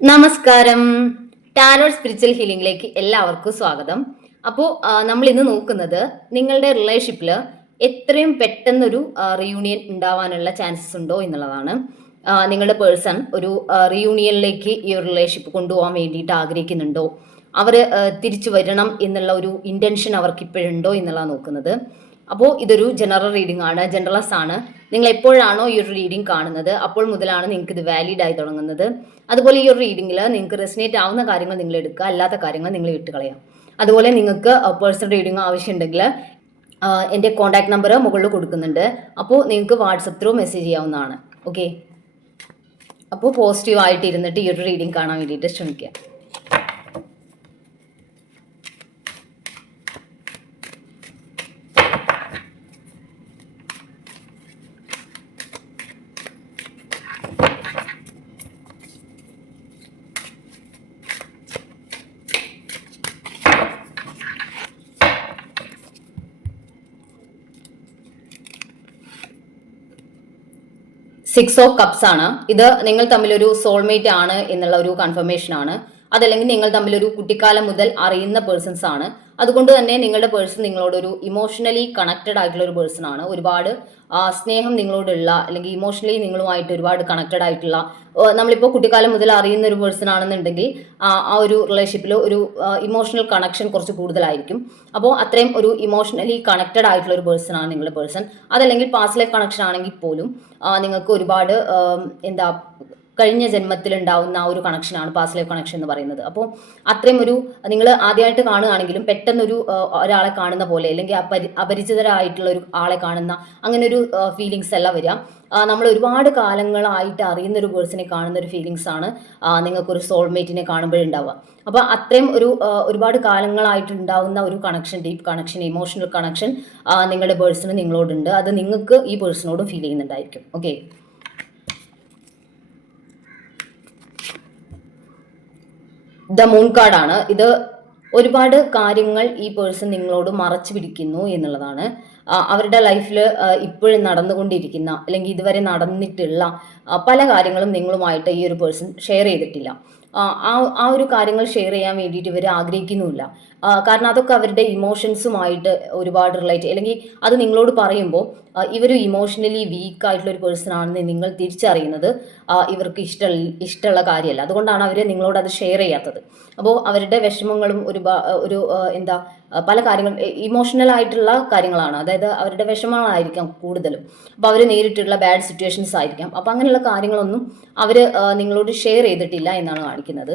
നമസ്കാരം. Tarot spiritual ഹീലിംഗിലേക്ക് എല്ലാവർക്കും സ്വാഗതം. അപ്പോൾ നമ്മൾ ഇന്ന് നോക്കുന്നത് നിങ്ങളുടെ റിലേഷൻഷിപ്പിൽ എത്രയും പെട്ടെന്നൊരു റീയൂണിയൻ ഉണ്ടാവാനുള്ള ചാൻസസ് ഉണ്ടോ എന്നുള്ളതാണ്. നിങ്ങളുടെ പേഴ്സൺ ഒരു റീയൂണിയനിലേക്ക് ഈ ഒരു റിലേഷൻഷിപ്പ് കൊണ്ടുപോകാൻ വേണ്ടിയിട്ട് ആഗ്രഹിക്കുന്നുണ്ടോ, അവർ തിരിച്ചു വരണം എന്നുള്ള ഒരു ഇൻറ്റൻഷൻ അവർക്ക് ഇപ്പോഴുണ്ടോ എന്നുള്ളതാണ് നോക്കുന്നത്. അപ്പോൾ ഇതൊരു ജനറൽ റീഡിംഗ് ആണ്, ജനറൽസ് ആണ്. നിങ്ങൾ എപ്പോഴാണോ ഈ ഒരു റീഡിംഗ് കാണുന്നത് അപ്പോൾ മുതലാണ് നിങ്ങൾക്ക് ഇത് വാലിഡ് ആയി തുടങ്ങുന്നത്. അതുപോലെ ഈ ഒരു റീഡിങ്ങിൽ നിങ്ങൾക്ക് റെസിനേറ്റ് ആവുന്ന കാര്യങ്ങൾ നിങ്ങൾ എടുക്കുക, അല്ലാത്ത കാര്യങ്ങൾ നിങ്ങൾ വിട്ടുകളയാം. അതുപോലെ നിങ്ങൾക്ക് പേഴ്സണൽ റീഡിംഗ് ആവശ്യമുണ്ടെങ്കിൽ എൻ്റെ കോൺടാക്ട് നമ്പർ മുകളിൽ കൊടുക്കുന്നുണ്ട്. അപ്പോൾ നിങ്ങൾക്ക് വാട്സപ്പ് ത്രൂ മെസ്സേജ് ചെയ്യാവുന്നതാണ്. ഓക്കെ, അപ്പോൾ പോസിറ്റീവ് ആയിട്ട് ഇരുന്നിട്ട് ഈ ഒരു റീഡിംഗ് കാണാൻ വേണ്ടിയിട്ട് ശ്രമിക്കുക. 6 ഓഫ് കപ്സ് ആണ്. ഇത് നിങ്ങൾ തമ്മിലൊരു സോൾമേറ്റ് ആണ് എന്നുള്ള ഒരു കൺഫർമേഷൻ ആണ്. അതല്ലെങ്കിൽ നിങ്ങൾ തമ്മിലൊരു കുട്ടിക്കാലം മുതൽ അറിയുന്ന പേഴ്സൺസ് ആണ്. അതുകൊണ്ട് തന്നെ നിങ്ങളുടെ പേഴ്സൺ നിങ്ങളോടൊരു ഇമോഷണലി കണക്റ്റഡ് ആയിട്ടുള്ള ഒരു പേഴ്സൺ ആണ്. ഒരുപാട് സ്നേഹം നിങ്ങളോടുള്ള, അല്ലെങ്കിൽ ഇമോഷണലി നിങ്ങളുമായിട്ട് ഒരുപാട് കണക്റ്റഡ് ആയിട്ടുള്ള, നമ്മളിപ്പോൾ കുട്ടിക്കാലം മുതൽ അറിയുന്ന ഒരു പേഴ്സൺ ആണെന്നുണ്ടെങ്കിൽ ആ ഒരു റിലേഷൻഷിപ്പിൽ ഒരു ഇമോഷണൽ കണക്ഷൻ കുറച്ച് കൂടുതലായിരിക്കും. അപ്പോൾ അത്രയും ഒരു ഇമോഷണലി കണക്റ്റഡ് ആയിട്ടുള്ള ഒരു പേഴ്സൺ ആണ് നിങ്ങളുടെ പേഴ്സൺ. അതല്ലെങ്കിൽ പാസ്റ്റ് ലൈഫ് കണക്ഷൻ ആണെങ്കിൽ പോലും നിങ്ങൾക്ക് ഒരുപാട് കഴിഞ്ഞ ജന്മത്തിൽ ഉണ്ടാവുന്ന ആ ഒരു കണക്ഷനാണ് പാസ്റ്റ് ലൈഫ് കണക്ഷൻ എന്ന് പറയുന്നത്. അപ്പോൾ അത്രയും ഒരു നിങ്ങൾ ആദ്യമായിട്ട് കാണുകയാണെങ്കിലും പെട്ടെന്നൊരു ഒരാളെ കാണുന്ന പോലെ, അല്ലെങ്കിൽ അപരിചിതരായിട്ടുള്ള ഒരു ആളെ കാണുന്ന അങ്ങനെ ഒരു ഫീലിങ്സ് അല്ല വരിക. നമ്മൾ ഒരുപാട് കാലങ്ങളായിട്ട് അറിയുന്ന ഒരു പേഴ്സണെ കാണുന്ന ഒരു ഫീലിങ്സ് ആണ് നിങ്ങൾക്കൊരു സോൾമേറ്റിനെ കാണുമ്പോഴുണ്ടാവുക. അപ്പോൾ അത്രയും ഒരുപാട് കാലങ്ങളായിട്ട് ഉണ്ടാവുന്ന ഒരു connection, deep connection, emotional connection നിങ്ങളുടെ പേഴ്സണ് നിങ്ങളോടുണ്ട്. അത് നിങ്ങൾക്ക് ഈ പേഴ്സണോടും ഫീൽ ചെയ്യുന്നുണ്ടായിരിക്കും. ഓക്കെ, ദ മൂൺ കാർഡാണ് ഇത്. ഒരുപാട് കാര്യങ്ങൾ ഈ പേഴ്സൺ നിങ്ങളോട് മറച്ചു പിടിക്കുന്നു എന്നുള്ളതാണ്. അവരുടെ ലൈഫിൽ ഇപ്പോഴും നടന്നുകൊണ്ടിരിക്കുന്ന, അല്ലെങ്കിൽ ഇതുവരെ നടന്നിട്ടുള്ള പല കാര്യങ്ങളും നിങ്ങളുമായിട്ട് ഈ ഒരു പേഴ്സൺ ഷെയർ ചെയ്തിട്ടില്ല. ആ ഒരു കാര്യങ്ങൾ ഷെയർ ചെയ്യാൻ വേണ്ടിയിട്ട് ഇവർ ആഗ്രഹിക്കുന്നുമില്ല. കാരണം അതൊക്കെ അവരുടെ ഇമോഷൻസുമായിട്ട് ഒരുപാട് റിലേറ്റ്, അല്ലെങ്കിൽ അത് നിങ്ങളോട് പറയുമ്പോൾ ഇവർ ഇമോഷണലി വീക്ക് ആയിട്ടുള്ള ഒരു പേഴ്സൺ ആണെന്ന് നിങ്ങൾ തിരിച്ചറിയുന്നത് ഇവർക്ക് ഇഷ്ടമുള്ള കാര്യമല്ല. അതുകൊണ്ടാണ് അവർ നിങ്ങളോട് അത് ഷെയർ ചെയ്യാത്തത്. അപ്പോൾ അവരുടെ വിഷമങ്ങളും ഒരു പല കാര്യങ്ങൾ ഇമോഷണൽ ആയിട്ടുള്ള കാര്യങ്ങളാണ്. അതായത് അവരുടെ വിഷമങ്ങളായിരിക്കാം കൂടുതലും. അപ്പോൾ അവർ നേരിട്ടുള്ള ബാഡ് സിറ്റുവേഷൻസ് ആയിരിക്കാം. അപ്പോൾ അങ്ങനെയുള്ള കാര്യങ്ങളൊന്നും അവർ നിങ്ങളോട് ഷെയർ ചെയ്തിട്ടില്ല എന്നാണ് കാണിക്കുന്നത്.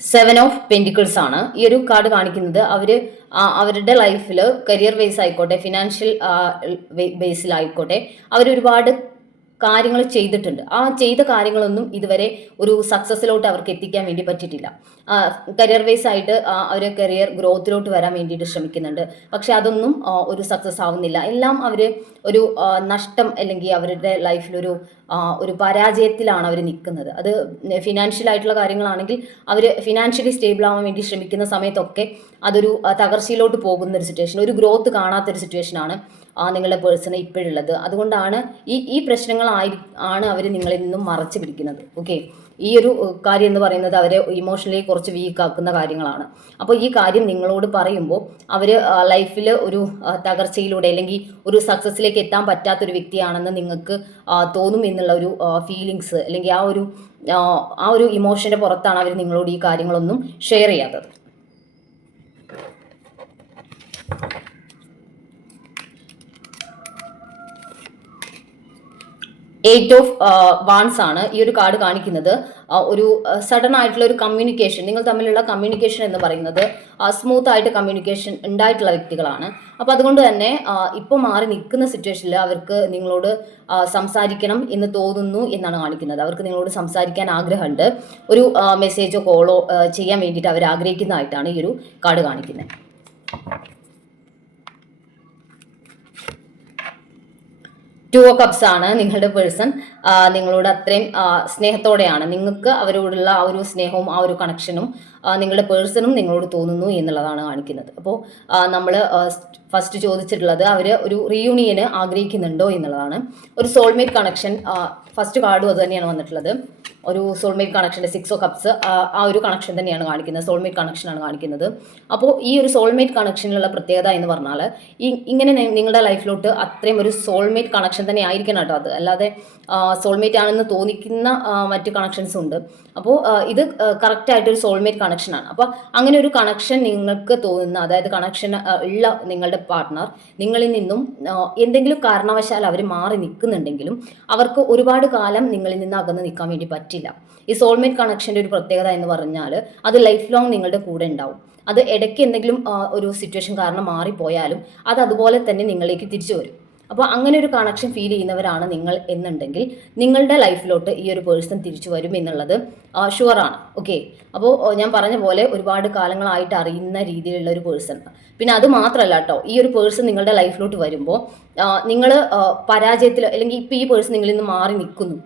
സെവൻ ഓഫ് പെൻറ്റിക്കിൾസ് ആണ് ഈ ഒരു കാർഡ് കാണിക്കുന്നത്. അവരുടെ ലൈഫിൽ കരിയർ ബേസ് ആയിക്കോട്ടെ, ഫിനാൻഷ്യൽ ബേസിലായിക്കോട്ടെ, അവരൊരുപാട് കാര്യങ്ങൾ ചെയ്തിട്ടുണ്ട്. ആ ചെയ്ത കാര്യങ്ങളൊന്നും ഇതുവരെ ഒരു സക്സസ്സിലോട്ട് അവർക്ക് എത്തിക്കാൻ വേണ്ടി പറ്റിയിട്ടില്ല. കരിയർ ബേസ് ആയിട്ട് അവർ കരിയർ ഗ്രോത്തിലോട്ട് വരാൻ വേണ്ടിയിട്ട് ശ്രമിക്കുന്നുണ്ട്. പക്ഷെ അതൊന്നും ഒരു സക്സസ് ആവുന്നില്ല. എല്ലാം അവർ ഒരു നഷ്ടം, അല്ലെങ്കിൽ അവരുടെ ലൈഫിലൊരു ഒരു പരാജയത്തിലാണ് അവർ നിൽക്കുന്നത്. അത് ഫിനാൻഷ്യൽ ആയിട്ടുള്ള കാര്യങ്ങളാണെങ്കിൽ അവർ ഫിനാൻഷ്യലി സ്റ്റേബിൾ ആവാൻ വേണ്ടി ശ്രമിക്കുന്ന സമയത്തൊക്കെ അതൊരു തകർച്ചയിലോട്ട് പോകുന്ന ഒരു സിറ്റുവേഷൻ, ഒരു ഗ്രോത്ത് കാണാത്തൊരു സിറ്റുവേഷനാണ് നിങ്ങളുടെ പേഴ്സണ് ഇപ്പോഴുള്ളത്. അതുകൊണ്ടാണ് ഈ പ്രശ്നങ്ങളാണ് അവർ നിങ്ങളിൽ നിന്നും മറച്ചു പിടിക്കുന്നത്. ഓക്കെ, ഈ ഒരു കാര്യം എന്ന് പറയുന്നത് അവരെ ഇമോഷണലി കുറച്ച് വീക്ക് ആക്കുന്ന കാര്യങ്ങളാണ്. അപ്പോൾ ഈ കാര്യം നിങ്ങളോട് പറയുമ്പോൾ അവർ ലൈഫിൽ ഒരു തകർച്ചയിലൂടെ, അല്ലെങ്കിൽ ഒരു സക്സസ്സിലേക്ക് എത്താൻ പറ്റാത്തൊരു വ്യക്തിയാണെന്ന് നിങ്ങൾക്ക് തോന്നും എന്നുള്ള ഒരു ഫീലിങ്സ്, അല്ലെങ്കിൽ ആ ഒരു ഇമോഷൻ്റെ പുറത്താണ് അവർ നിങ്ങളോട് ഈ കാര്യങ്ങളൊന്നും ഷെയർ ചെയ്യാത്തത്. എയ്റ്റ് ഓഫ് വാൺസ് ആണ് ഈ ഒരു കാർഡ് കാണിക്കുന്നത്. ഒരു സഡൻ ആയിട്ടുള്ള ഒരു കമ്മ്യൂണിക്കേഷൻ, നിങ്ങൾ തമ്മിലുള്ള കമ്മ്യൂണിക്കേഷൻ എന്ന് പറയുന്നത് സ്മൂത്ത് ആയിട്ട് കമ്മ്യൂണിക്കേഷൻ ഉണ്ടായിട്ടുള്ള വ്യക്തികളാണ്. അപ്പോൾ അതുകൊണ്ട് തന്നെ ഇപ്പോൾ മാറി നിൽക്കുന്ന സിറ്റുവേഷനിൽ അവർക്ക് നിങ്ങളോട് സംസാരിക്കണം എന്ന് തോന്നുന്നു എന്നാണ് കാണിക്കുന്നത്. അവർക്ക് നിങ്ങളോട് സംസാരിക്കാൻ ആഗ്രഹമുണ്ട്. ഒരു മെസ്സേജോ കോളോ ചെയ്യാൻ വേണ്ടിയിട്ട് അവർ ആഗ്രഹിക്കുന്നതായിട്ടാണ് ഈ ഒരു കാർഡ് കാണിക്കുന്നത്. ടു ഓഫ് കപ്സ് ആണ് നിങ്ങളുടെ പേഴ്സൺ നിങ്ങളോട് അത്രയും സ്നേഹത്തോടെയാണ്. നിങ്ങൾക്ക് അവരോടുള്ള ആ ഒരു സ്നേഹവും ആ ഒരു കണക്ഷനും നിങ്ങളുടെ പേഴ്സണും നിങ്ങളോട് തോന്നുന്നു എന്നുള്ളതാണ് കാണിക്കുന്നത്. അപ്പോൾ നമ്മൾ ഫസ്റ്റ് ചോദിച്ചിട്ടുള്ളത് അവർ ഒരു റീയൂണിയന് ആഗ്രഹിക്കുന്നുണ്ടോ എന്നുള്ളതാണ്. ഒരു സോൾമേറ്റ് കണക്ഷൻ, ഫസ്റ്റ് കാർഡും അത് തന്നെയാണ് വന്നിട്ടുള്ളത്. ഒരു സോൾമേറ്റ് കണക്ഷൻ്റെ 6 ഓഫ് കപ്സ്, ആ ഒരു കണക്ഷൻ തന്നെയാണ് കാണിക്കുന്നത്, സോൾമേറ്റ് കണക്ഷനാണ് കാണിക്കുന്നത്. അപ്പോൾ ഈ ഒരു സോൾമേറ്റ് കണക്ഷനിലുള്ള പ്രത്യേകത എന്ന് പറഞ്ഞാൽ ഇങ്ങനെ നിങ്ങളുടെ ലൈഫിലോട്ട് അത്രയും ഒരു സോൾമേറ്റ് കണക്ഷൻ തന്നെ ആയിരിക്കണം കേട്ടോ. അത് അല്ലാതെ സോൾമേറ്റ് ആണെന്ന് തോന്നിക്കുന്ന മറ്റ് കണക്ഷൻസും ഉണ്ട്. അപ്പോൾ ഇത് കറക്റ്റായിട്ടൊരു സോൾമേറ്റ് കണക്ഷനാണ്. അപ്പോൾ അങ്ങനെ ഒരു കണക്ഷൻ നിങ്ങൾക്ക് തോന്നുന്ന, അതായത് കണക്ഷൻ ഉള്ള നിങ്ങളുടെ പാർട്ട്ണർ നിങ്ങളിൽ നിന്നും എന്തെങ്കിലും കാരണവശാൽ അവർ മാറി നിൽക്കുന്നുണ്ടെങ്കിലും അവർക്ക് ഒരുപാട് കാലം നിങ്ങളിൽ നിന്ന് അകന്ന് നിൽക്കാൻ വേണ്ടി പറ്റില്ല. ഈ സോൾമേറ്റ് കണക്ഷൻ്റെ ഒരു പ്രത്യേകത എന്ന് പറഞ്ഞാൽ അത് ലൈഫ് ലോങ് നിങ്ങളുടെ കൂടെ ഉണ്ടാവും. അത് ഇടയ്ക്ക് എന്തെങ്കിലും ഒരു സിറ്റുവേഷൻ കാരണം മാറിപ്പോയാലും അത് അതുപോലെ തന്നെ നിങ്ങളിലേക്ക് തിരിച്ചു വരും. അപ്പോൾ അങ്ങനെ ഒരു കണക്ഷൻ ഫീൽ ചെയ്യുന്നവരാണ് നിങ്ങൾ എന്നുണ്ടെങ്കിൽ നിങ്ങളുടെ ലൈഫിലോട്ട് ഈ ഒരു പേഴ്സൺ തിരിച്ചു വരും എന്നുള്ളത് ഷുവറാണ്. ഓക്കെ, അപ്പോൾ ഞാൻ പറഞ്ഞ പോലെ ഒരുപാട് കാലങ്ങളായിട്ട് അറിയുന്ന രീതിയിലുള്ള ഒരു പേഴ്സൺ. പിന്നെ അത് മാത്രമല്ല കേട്ടോ, ഈ ഒരു പേഴ്സൺ നിങ്ങളുടെ ലൈഫിലോട്ട് വരുമ്പോൾ നിങ്ങൾ പരാജയത്തിൽ, അല്ലെങ്കിൽ ഇപ്പോൾ ഈ പേഴ്സൺ നിങ്ങളിൽ നിന്ന് മാറി നിൽക്കുന്നു,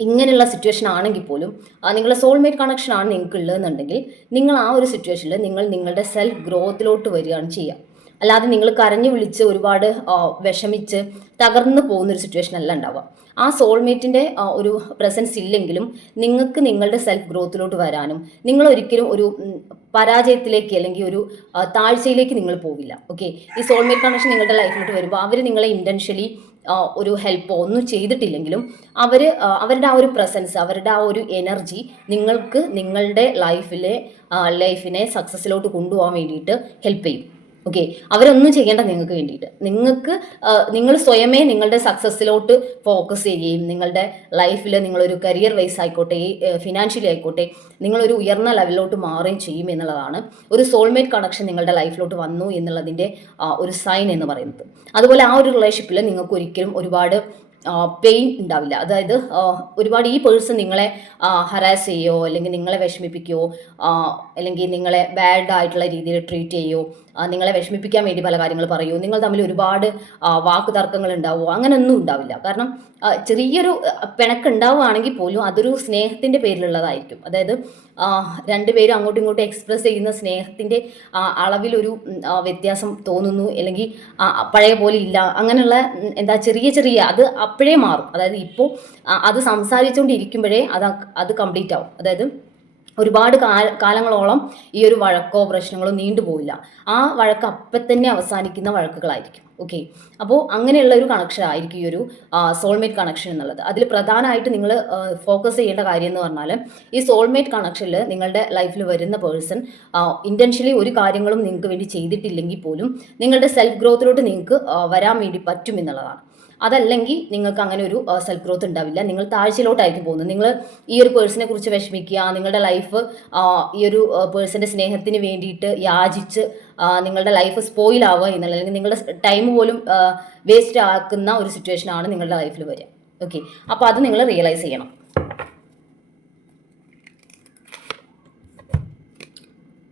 ഇങ്ങനെയുള്ള സിറ്റുവേഷൻ ആണെങ്കിൽ പോലും നിങ്ങളുടെ സോൾമേറ്റ് കണക്ഷൻ ആണ് നിങ്ങൾക്ക് ഉള്ളതെന്നുണ്ടെങ്കിൽ നിങ്ങൾ ആ ഒരു സിറ്റുവേഷനിൽ നിങ്ങളുടെ സെൽഫ് ഗ്രോത്തിലോട്ട് വരികയാണ് ചെയ്യുക. അല്ലാതെ നിങ്ങൾ കരഞ്ഞു വിളിച്ച് ഒരുപാട് വിഷമിച്ച് തകർന്നു പോകുന്നൊരു സിറ്റുവേഷൻ അല്ല ഉണ്ടാവുക. ആ സോൾമേറ്റിൻ്റെ ഒരു പ്രസൻസ് ഇല്ലെങ്കിലും നിങ്ങൾക്ക് നിങ്ങളുടെ സെൽഫ് ഗ്രോത്തിലോട്ട് വരാനും നിങ്ങൾ ഒരിക്കലും ഒരു പരാജയത്തിലേക്ക് അല്ലെങ്കിൽ ഒരു താഴ്ചയിലേക്ക് നിങ്ങൾ പോവില്ല. ഓക്കെ, ഈ സോൾമേറ്റ് കണക്ഷൻ നിങ്ങളുടെ ലൈഫിലോട്ട് വരുമ്പോൾ അവർ നിങ്ങളെ ഇൻറ്റൻഷ്യലി ഒരു ഹെൽപ്പോ ഒന്നും ചെയ്തിട്ടില്ലെങ്കിലും അവരുടെ ആ ഒരു പ്രസൻസ്, അവരുടെ ആ ഒരു എനർജി നിങ്ങൾക്ക് നിങ്ങളുടെ ലൈഫിനെ സക്സസ്സിലോട്ട് കൊണ്ടുപോകാൻ വേണ്ടിയിട്ട് ഹെൽപ്പ് ചെയ്യും. ഓക്കെ, അവരൊന്നും ചെയ്യേണ്ട നിങ്ങൾക്ക് വേണ്ടിയിട്ട്. നിങ്ങൾ സ്വയമേ നിങ്ങളുടെ സക്സസ്സിലോട്ട് ഫോക്കസ് ചെയ്യുകയും നിങ്ങളുടെ ലൈഫിൽ നിങ്ങളൊരു കരിയർ വൈസ് ആയിക്കോട്ടെ, ഫിനാൻഷ്യലി ആയിക്കോട്ടെ, നിങ്ങളൊരു ഉയർന്ന ലെവലിലോട്ട് മാറുകയും ചെയ്യും എന്നുള്ളതാണ് ഒരു സോൾമേറ്റ് കണക്ഷൻ നിങ്ങളുടെ ലൈഫിലോട്ട് വന്നു എന്നുള്ളതിൻ്റെ ഒരു സൈൻ എന്ന് പറയുന്നത്. അതുപോലെ ആ ഒരു റിലേഷൻഷിപ്പിൽ നിങ്ങൾക്ക് ഒരിക്കലും ഒരുപാട് പെയിൻ ഉണ്ടാവില്ല. അതായത് ഒരുപാട് ഈ പേഴ്സൺ നിങ്ങളെ ഹറാസ് ചെയ്യുകയോ അല്ലെങ്കിൽ നിങ്ങളെ വിഷമിപ്പിക്കുകയോ അല്ലെങ്കിൽ നിങ്ങളെ ബാഡ് ആയിട്ടുള്ള രീതിയിൽ ട്രീറ്റ് ചെയ്യുകയോ നിങ്ങളെ വിഷമിപ്പിക്കാൻ വേണ്ടി പല കാര്യങ്ങൾ പറയുമോ, നിങ്ങൾ തമ്മിൽ ഒരുപാട് വാക്ക് തർക്കങ്ങൾ ഉണ്ടാവുമോ, അങ്ങനെയൊന്നും ഉണ്ടാവില്ല. കാരണം ചെറിയൊരു പിണക്ക് ഉണ്ടാവുകയാണെങ്കിൽ പോലും അതൊരു സ്നേഹത്തിൻ്റെ പേരിലുള്ളതായിരിക്കും. അതായത് രണ്ടുപേരും അങ്ങോട്ടും ഇങ്ങോട്ടും എക്സ്പ്രസ് ചെയ്യുന്ന സ്നേഹത്തിൻ്റെ അളവിലൊരു വ്യത്യാസം തോന്നുന്നു, അല്ലെങ്കിൽ പഴയ പോലെ ഇല്ല, അങ്ങനെയുള്ള ചെറിയ അത് അപ്പോഴേ മാറും. അതായത് ഇപ്പോൾ അത് സംസാരിച്ചുകൊണ്ടിരിക്കുമ്പോഴേ അത് കംപ്ലീറ്റ് ആവും. അതായത് ഒരുപാട് കാലങ്ങളോളം ഈ ഒരു വഴക്കോ പ്രശ്നങ്ങളോ നീണ്ടുപോയില്ല. ആ വഴക്ക് അപ്പം തന്നെ അവസാനിക്കുന്ന വഴക്കുകളായിരിക്കും. ഓക്കെ, അപ്പോൾ അങ്ങനെയുള്ള ഒരു കണക്ഷൻ ആയിരിക്കും ഈ ഒരു സോൾമേറ്റ് കണക്ഷൻ എന്നുള്ളത്. അതിൽ പ്രധാനമായിട്ട് നിങ്ങൾ ഫോക്കസ് ചെയ്യേണ്ട കാര്യം എന്ന് പറഞ്ഞാൽ ഈ സോൾമേറ്റ് കണക്ഷനിൽ നിങ്ങളുടെ ലൈഫിൽ വരുന്ന പേഴ്സൺ ഇൻറ്റൻഷ്യലി ഒരു കാര്യങ്ങളും നിങ്ങൾക്ക് വേണ്ടി ചെയ്തിട്ടില്ലെങ്കിൽ പോലും നിങ്ങളുടെ സെൽഫ് ഗ്രോത്തിലോട്ട് നിങ്ങൾക്ക് വരാൻ വേണ്ടി പറ്റും എന്നുള്ളതാണ്. അതല്ലെങ്കിൽ നിങ്ങൾക്ക് അങ്ങനെ ഒരു സെൽഫ് ഗ്രോത്ത് ഉണ്ടാവില്ല. നിങ്ങൾ താഴ്ചയിലോട്ടായിരിക്കും പോകുന്നത്. നിങ്ങൾ ഈ ഒരു പേഴ്സണെ കുറിച്ച് വിഷമിക്കുക, നിങ്ങളുടെ ലൈഫ് ഈ ഒരു പേഴ്സൻ്റെ സ്നേഹത്തിന് വേണ്ടിയിട്ട് യാചിച്ച് നിങ്ങളുടെ ലൈഫ് സ്പോയിൽ ആവുക എന്നുള്ള, അല്ലെങ്കിൽ നിങ്ങളുടെ ടൈം പോലും വേസ്റ്റ് ആക്കുന്ന ഒരു സിറ്റുവേഷനാണ് നിങ്ങളുടെ ലൈഫിൽ വരിക. ഓക്കെ, അപ്പോൾ അത് നിങ്ങൾ റിയലൈസ് ചെയ്യണം.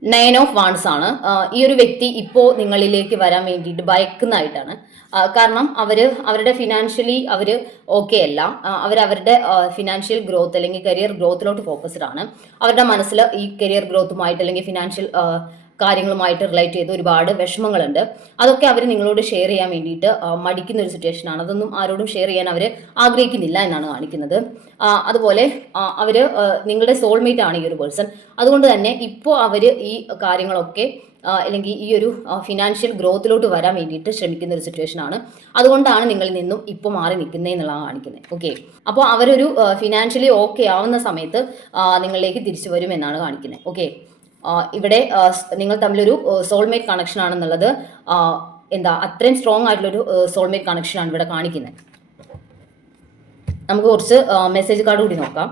9 ഓഫ് വാൺസ് ആണ്. ഈ ഒരു വ്യക്തി ഇപ്പോൾ നിങ്ങളിലേക്ക് വരാൻ വേണ്ടിയിട്ട് ഭയക്കുന്നതായിട്ടാണ്. കാരണം അവരുടെ ഫിനാൻഷ്യലി അവർ ഓക്കെ അല്ല. അവരുടെ ഫിനാൻഷ്യൽ ഗ്രോത്ത് അല്ലെങ്കിൽ കരിയർ ഗ്രോത്തിലോട്ട് ഫോക്കസ്ഡ് ആണ്. അവരുടെ മനസ്സിൽ ഈ കരിയർ ഗ്രോത്തുമായിട്ട് അല്ലെങ്കിൽ ഫിനാൻഷ്യൽ കാര്യങ്ങളുമായിട്ട് റിലേറ്റ് ചെയ്ത് ഒരുപാട് വിഷമങ്ങളുണ്ട്. അതൊക്കെ അവർ നിങ്ങളോട് ഷെയർ ചെയ്യാൻ വേണ്ടിയിട്ട് മടിക്കുന്ന ഒരു സിറ്റുവേഷനാണ്. അതൊന്നും ആരോടും ഷെയർ ചെയ്യാൻ അവർ ആഗ്രഹിക്കുന്നില്ല എന്നാണ് കാണിക്കുന്നത്. അതുപോലെ അവർ നിങ്ങളുടെ സോൾമേറ്റ് ആണ് ഈ ഒരു പേഴ്സൺ. അതുകൊണ്ട് തന്നെ ഇപ്പോൾ അവർ ഈ കാര്യങ്ങളൊക്കെ അല്ലെങ്കിൽ ഈ ഒരു ഫിനാൻഷ്യൽ ഗ്രോത്തിലോട്ട് വരാൻ വേണ്ടിയിട്ട് ശ്രമിക്കുന്ന ഒരു സിറ്റുവേഷനാണ്. അതുകൊണ്ടാണ് നിങ്ങളിൽ നിന്നും ഇപ്പോൾ മാറി നിൽക്കുന്നത് എന്നുള്ളതാണ് കാണിക്കുന്നത്. ഓക്കെ, അപ്പോൾ അവരൊരു ഫിനാൻഷ്യലി ഓക്കെ ആവുന്ന സമയത്ത് നിങ്ങളിലേക്ക് തിരിച്ചു വരും എന്നാണ് കാണിക്കുന്നത്. ഓക്കെ, ഇവിടെ നിങ്ങൾ തമ്മിലൊരു സോൾമേറ്റ് കണക്ഷൻ ആണെന്നുള്ളത് അത്രയും സ്ട്രോങ് ആയിട്ടുള്ളൊരു സോൾമേറ്റ് കണക്ഷനാണ് ഇവിടെ കാണിക്കുന്നത്. നമുക്ക് കുറച്ച് മെസ്സേജ് കാർഡ് കൂടി നോക്കാം.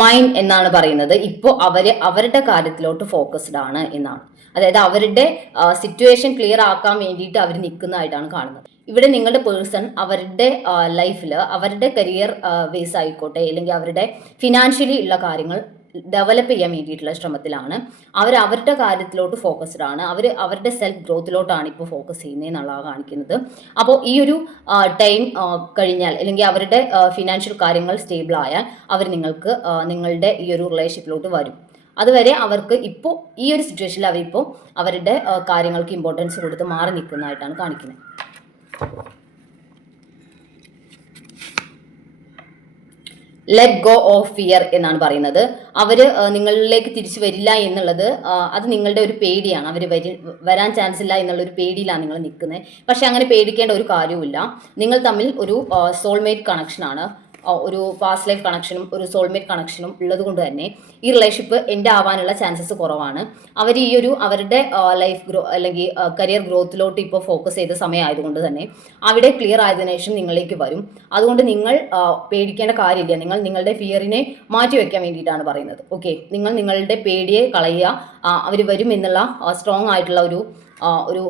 മൈൻഡ് എന്നാണ് പറയുന്നത്. ഇപ്പോൾ അവരുടെ കാര്യത്തിലോട്ട് ഫോക്കസ്ഡ് ആണ് എന്നാണ്. അതായത് അവരുടെ സിറ്റുവേഷൻ ക്ലിയർ ആക്കാൻ വേണ്ടിയിട്ട് അവർ നിൽക്കുന്നതായിട്ടാണ് കാണുന്നത്. ഇവിടെ നിങ്ങളുടെ പേഴ്സൺ അവരുടെ ലൈഫിൽ അവരുടെ കരിയർ ബേസ് ആയിക്കോട്ടെ, അല്ലെങ്കിൽ അവരുടെ ഫിനാൻഷ്യലി ഉള്ള കാര്യങ്ങൾ ഡെവലപ്പ് ചെയ്യാൻ വേണ്ടിയിട്ടുള്ള ശ്രമത്തിലാണ്. അവരുടെ കാര്യത്തിലോട്ട് ഫോക്കസ്ഡ് ആണ്. അവരുടെ സെൽഫ് ഗ്രോത്തിലോട്ടാണ് ഇപ്പോൾ ഫോക്കസ് ചെയ്യുന്നത് എന്നുള്ളതാണ് കാണിക്കുന്നത്. അപ്പോൾ ഈ ഒരു ടൈം കഴിഞ്ഞാൽ, അല്ലെങ്കിൽ അവരുടെ ഫിനാൻഷ്യൽ കാര്യങ്ങൾ സ്റ്റേബിൾ ആയാൽ അവർ നിങ്ങളുടെ ഈ ഒരു റിലേഷൻഷിപ്പിലോട്ട് വരും. അതുവരെ അവർക്ക് ഇപ്പോൾ ഈ ഒരു സിറ്റുവേഷനിൽ അവരിപ്പോൾ അവരുടെ കാര്യങ്ങൾക്ക് ഇമ്പോർട്ടൻസ് കൊടുത്ത് മാറി നിൽക്കുന്നതായിട്ടാണ് കാണിക്കുന്നത്. ലെറ്റ് ഗോ ഓഫ് ഫിയർ എന്നാണ് പറയുന്നത്. അവർ നിങ്ങളിലേക്ക് തിരിച്ചു വരില്ല എന്നുള്ളത് അത് നിങ്ങളുടെ ഒരു പേടിയാണ്. അവർ വരാൻ ചാൻസ് ഇല്ല എന്നുള്ളൊരു പേടിയിലാണ് നിങ്ങൾ നിൽക്കുന്നത്. പക്ഷെ അങ്ങനെ പേടിക്കേണ്ട ഒരു കാര്യവുമില്ല. നിങ്ങൾ തമ്മിൽ ഒരു സോൾമേറ്റ് കണക്ഷനാണ്. ഒരു പാസ്റ്റ് ലൈഫ് കണക്ഷനും ഒരു സോൾമേറ്റ് കണക്ഷനും ഉള്ളത് കൊണ്ട് തന്നെ ഈ റിലേഷൻഷിപ്പ് എൻഡ് ആവാനുള്ള ചാൻസസ് കുറവാണ്. അവർ ഈ ഒരു അവരുടെ ലൈഫ് അല്ലെങ്കിൽ കരിയർ ഗ്രോത്തിലോട്ട് ഇപ്പോൾ ഫോക്കസ് ചെയ്ത സമയമായതുകൊണ്ട് തന്നെ അവിടെ ക്ലിയർ ആയതിനു ശേഷം നിങ്ങളിലേക്ക് വരും. അതുകൊണ്ട് നിങ്ങൾ പേടിക്കേണ്ട കാര്യമില്ല. നിങ്ങൾ നിങ്ങളുടെ ഫിയറിനെ മാറ്റി വെക്കാൻ വേണ്ടിയിട്ടാണ് പറയുന്നത്. ഓക്കെ, നിങ്ങൾ നിങ്ങളുടെ പേടിയെ കളയുക. അവർ വരും എന്നുള്ള സ്ട്രോങ് ആയിട്ടുള്ള ഒരു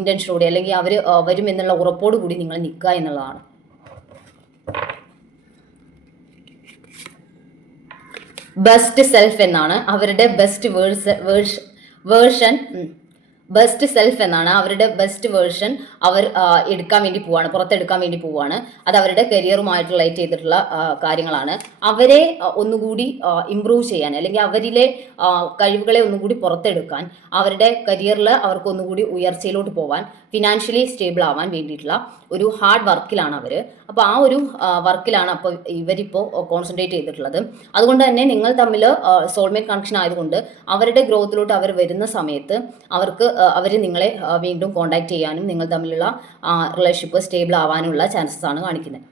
ഇൻറ്റൻഷനോടെ, അല്ലെങ്കിൽ അവർ വരും എന്നുള്ള ഉറപ്പോട് കൂടി നിങ്ങൾ നിൽക്കുക എന്നുള്ളതാണ്. ബെസ്റ്റ് സെൽഫ് എന്നാണ് അവരുടെ ബെസ്റ്റ് സെൽഫ് എന്നാണ് അവരുടെ ബെസ്റ്റ് വേർഷൻ അവർ എടുക്കാൻ വേണ്ടി പോവാണ്, പുറത്തെടുക്കാൻ വേണ്ടി പോവാണ്. അത് അവരുടെ കരിയറുമായിട്ട് റിലേറ്റ് ചെയ്തിട്ടുള്ള കാര്യങ്ങളാണ്. അവരെ ഒന്നുകൂടി ഇമ്പ്രൂവ് ചെയ്യാൻ, അല്ലെങ്കിൽ അവരിലെ കഴിവുകളെ ഒന്നുകൂടി പുറത്തെടുക്കാൻ, അവരുടെ കരിയറിൽ അവർക്ക് ഒന്നുകൂടി ഉയർച്ചയിലോട്ട് പോകാൻ, ഫിനാൻഷ്യലി സ്റ്റേബിൾ ആവാൻ വേണ്ടിയിട്ടുള്ള ഒരു ഹാർഡ് വർക്കിലാണ് അവർ. അപ്പോൾ ആ ഒരു വർക്കിലാണ് അപ്പോൾ ഇവരിപ്പോൾ കോൺസെൻട്രേറ്റ് ചെയ്തിട്ടുള്ളത്. അതുകൊണ്ട് തന്നെ നിങ്ങൾ തമ്മിൽ സോൾമേറ്റ് കണക്ഷൻ ആയതുകൊണ്ട് അവരുടെ ഗ്രോത്തിലോട്ട് അവർ വരുന്ന സമയത്ത് അവർ നിങ്ങളെ വീണ്ടും കോൺടാക്ട് ചെയ്യാനും നിങ്ങൾ തമ്മിലുള്ള റിലേഷൻഷിപ്പ് സ്റ്റേബിൾ ആവാനുള്ള ചാൻസസ് ആണ് കാണിക്കുന്നത്.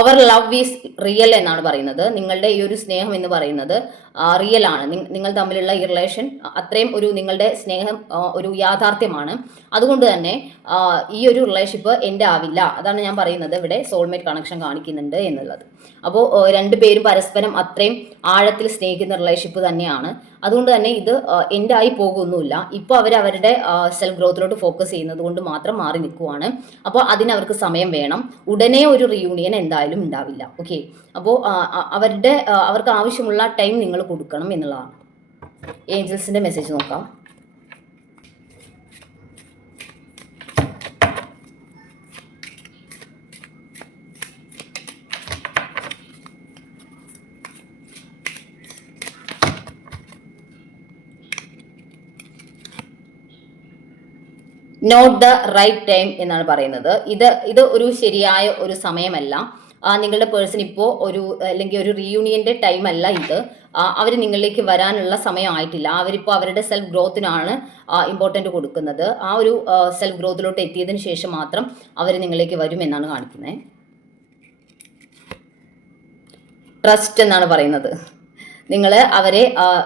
അവർ ലവ് ഈസ് റിയൽ എന്നാണ് പറയുന്നത്. നിങ്ങളുടെ ഈ ഒരു സ്നേഹം എന്ന് പറയുന്നത് റിയൽ ആണ്. നിങ്ങൾ തമ്മിലുള്ള ഈ റിലേഷൻ അത്രയും നിങ്ങളുടെ സ്നേഹം ഒരു യാഥാർത്ഥ്യമാണ്. അതുകൊണ്ട് തന്നെ ഈ ഒരു റിലേഷൻഷിപ്പ് എൻ്റെ ആവില്ല. അതാണ് ഞാൻ പറയുന്നത്, ഇവിടെ സോൾമേറ്റ് കണക്ഷൻ കാണിക്കുന്നുണ്ട് എന്നുള്ളത്. അപ്പോൾ രണ്ടുപേരും പരസ്പരം അത്രയും ആഴത്തിൽ സ്നേഹിക്കുന്ന റിലേഷൻഷിപ്പ് തന്നെയാണ്. അതുകൊണ്ട് തന്നെ ഇത് എൻ്റെ ആയി പോകുന്നില്ല. ഇപ്പോൾ അവരുടെ സെൽഫ് ഗ്രോത്തിലോട്ട് ഫോക്കസ് ചെയ്യുന്നത് കൊണ്ട് മാത്രം മാറി നിൽക്കുവാണ്. അപ്പോൾ അതിനവർക്ക് സമയം വേണം. ഉടനെ ഒരു റീയൂണിയൻ എന്തായാലും ഉണ്ടാവില്ല. ഓക്കെ, അപ്പോൾ അവർക്ക് ആവശ്യമുള്ള ടൈം നിങ്ങൾ കൊടുക്കണം എന്നുള്ളതാണ്. ഏഞ്ചൽസിന്റെ മെസ്സേജ് നോക്കാം. നോട്ട് ദ റൈറ്റ് ടൈം എന്നാണ് പറയുന്നത്. ഇത് ഒരു ശരിയായ ഒരു സമയമല്ല. നിങ്ങളുടെ പേഴ്സൺ ഇപ്പോൾ അല്ലെങ്കിൽ ഒരു റീയൂണിയൻ്റെ ടൈം അല്ല ഇത്. അവർ നിങ്ങളിലേക്ക് വരാനുള്ള സമയമായിട്ടില്ല. അവരിപ്പോൾ അവരുടെ സെൽഫ് ഗ്രോത്തിനാണ് ഇമ്പോർട്ടൻ്റ് കൊടുക്കുന്നത്. ആ ഒരു സെൽഫ് ഗ്രോത്തിലോട്ട് എത്തിയതിന് ശേഷം മാത്രം അവർ നിങ്ങളിലേക്ക് വരും എന്നാണ് കാണിക്കുന്നത്. ട്രസ്റ്റ് എന്നാണ് പറയുന്നത്. നിങ്ങൾ അവരെ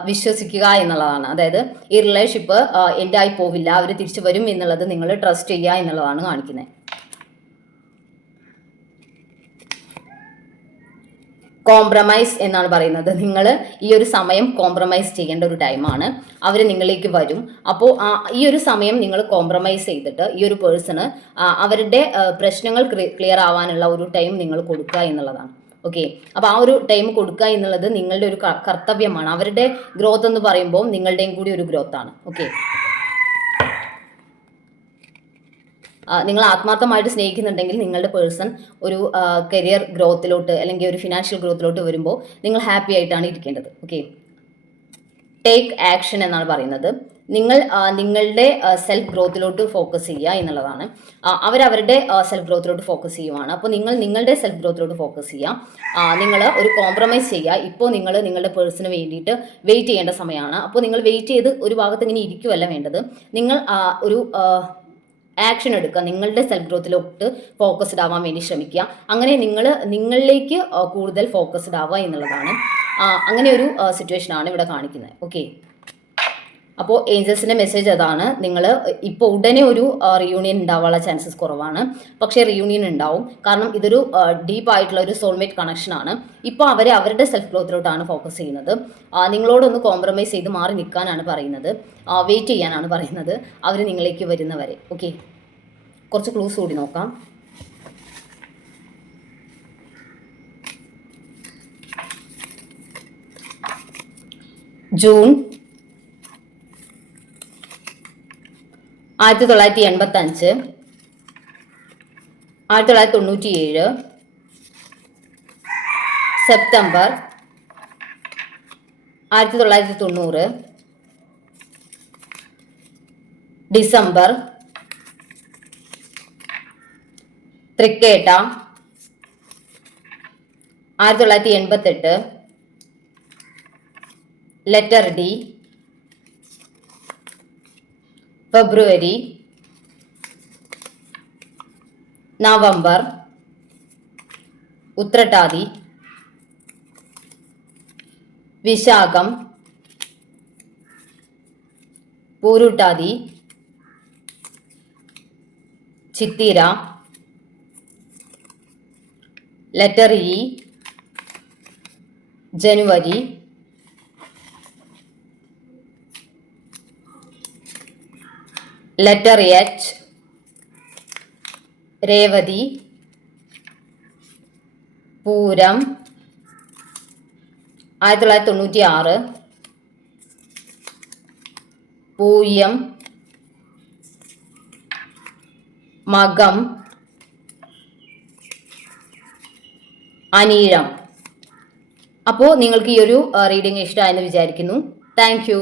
വിശ്വസിക്കുക എന്നുള്ളതാണ്. അതായത് ഈ റിലേഷൻഷിപ്പ് എൻ്റെ ആയി പോവില്ല, അവർ തിരിച്ചു വരും എന്നുള്ളത് നിങ്ങൾ ട്രസ്റ്റ് ചെയ്യുക എന്നുള്ളതാണ് കാണിക്കുന്നത്. കോംപ്രമൈസ് എന്നാണ് പറയുന്നത്. നിങ്ങൾ ഈ ഒരു സമയം കോംപ്രമൈസ് ചെയ്യേണ്ട ഒരു ടൈമാണ്. അവർ നിങ്ങളിലേക്ക് വരും. അപ്പോൾ ഈ ഒരു സമയം നിങ്ങൾ കോംപ്രമൈസ് ചെയ്തിട്ട് ഈ ഒരു പേഴ്സണ് അവരുടെ പ്രശ്നങ്ങൾ ക്ലിയർ ആവാനുള്ള ഒരു ടൈം നിങ്ങൾ കൊടുക്കുക എന്നുള്ളതാണ്. ഓക്കെ, അപ്പോൾ ആ ഒരു ടൈം കൊടുക്കുക എന്നുള്ളത് നിങ്ങളുടെ ഒരു കർത്തവ്യമാണ്. അവരുടെ ഗ്രോത്ത് എന്ന് പറയുമ്പോൾ നിങ്ങളുടെയും കൂടി ഒരു ഗ്രോത്താണ്. ഓക്കെ, നിങ്ങൾ ആത്മാർത്ഥമായിട്ട് സ്നേഹിക്കുന്നുണ്ടെങ്കിൽ നിങ്ങളുടെ പേഴ്സൺ ഒരു കരിയർ ഗ്രോത്തിലോട്ട് അല്ലെങ്കിൽ ഒരു ഫിനാൻഷ്യൽ ഗ്രോത്തിലോട്ട് വരുമ്പോൾ നിങ്ങൾ ഹാപ്പി ആയിട്ടാണ് ഇരിക്കേണ്ടത്. ഓക്കെ, ടേക്ക് ആക്ഷൻ എന്നാണ് പറയുന്നത്. നിങ്ങൾ നിങ്ങളുടെ സെൽഫ് ഗ്രോത്തിലോട്ട് ഫോക്കസ് ചെയ്യുക എന്നുള്ളതാണ്. അവരുടെ സെൽഫ് ഗ്രോത്തിലോട്ട് ഫോക്കസ് ചെയ്യുവാണ്. അപ്പോൾ നിങ്ങൾ നിങ്ങളുടെ സെൽഫ് ഗ്രോത്തിലോട്ട് ഫോക്കസ് ചെയ്യുക. നിങ്ങൾ ഒരു കോംപ്രമൈസ് ചെയ്യുക. ഇപ്പോൾ നിങ്ങൾ നിങ്ങളുടെ പേഴ്സണിന് വേണ്ടിയിട്ട് വെയിറ്റ് ചെയ്യേണ്ട സമയമാണ്. അപ്പോൾ നിങ്ങൾ വെയിറ്റ് ചെയ്ത് ഒരു ഭാഗത്ത് ഇങ്ങനെ ഇരിക്കുവല്ല വേണ്ടത്. നിങ്ങൾ ഒരു ആക്ഷൻ എടുക്കുക. നിങ്ങളുടെ സെൽഫ് ഗ്രോത്തിലോട്ട് ഫോക്കസ്ഡ് ആവാൻ വേണ്ടി ശ്രമിക്കുക. അങ്ങനെ നിങ്ങളിലേക്ക് കൂടുതൽ ഫോക്കസ്ഡ് ആവുക എന്നുള്ളതാണ്. അങ്ങനെ ഒരു സിറ്റുവേഷനാണ് ഇവിടെ കാണിക്കുന്നത്. ഓക്കെ, അപ്പോൾ ഏഞ്ചൽസിൻ്റെ മെസ്സേജ് അതാണ്, നിങ്ങൾ ഇപ്പോൾ ഉടനെ ഒരു റിയൂണിയൻ ഉണ്ടാവാനുള്ള ചാൻസസ് കുറവാണ്. പക്ഷേ റിയൂണിയൻ ഉണ്ടാവും. കാരണം ഇതൊരു ഡീപ്പ് ആയിട്ടുള്ള ഒരു സോൾമേറ്റ് കണക്ഷനാണ്. ഇപ്പോൾ അവരുടെ സെൽഫ് ഗ്രോത്തിലോട്ടാണ് ഫോക്കസ് ചെയ്യുന്നത്. നിങ്ങളോടൊന്ന് കോംപ്രമൈസ് ചെയ്ത് മാറി നിൽക്കാനാണ് പറയുന്നത്, വെയിറ്റ് ചെയ്യാനാണ് പറയുന്നത് അവർ നിങ്ങളിലേക്ക് വരുന്നവരെ. ഓക്കെ, കുറച്ച് ക്ലൂസ് കൂടി നോക്കാം. ജൂൺ 1985, 1997, സെപ്റ്റംബർ 1990, ഡിസംബർ, തൃക്കേട്ട 1988, ലെറ്റർ ഡി, ഫെബ്രുവരി, നവംബർ, ഉത്രട്ടാതി, വിശാഖം, പൂരുട്ടാതി, ചിത്തിര, ലെറ്റർ ഇ, ജനുവരി, ലെറ്റർ എച്ച്, രേവതി, പൂരം 1996, പൂയം, മകം, അനീഴം. അപ്പോൾ നിങ്ങൾക്ക് ഈ ഒരു റീഡിംഗ് ഇഷ്ടമായെന്ന് വിചാരിക്കുന്നു. Thank you.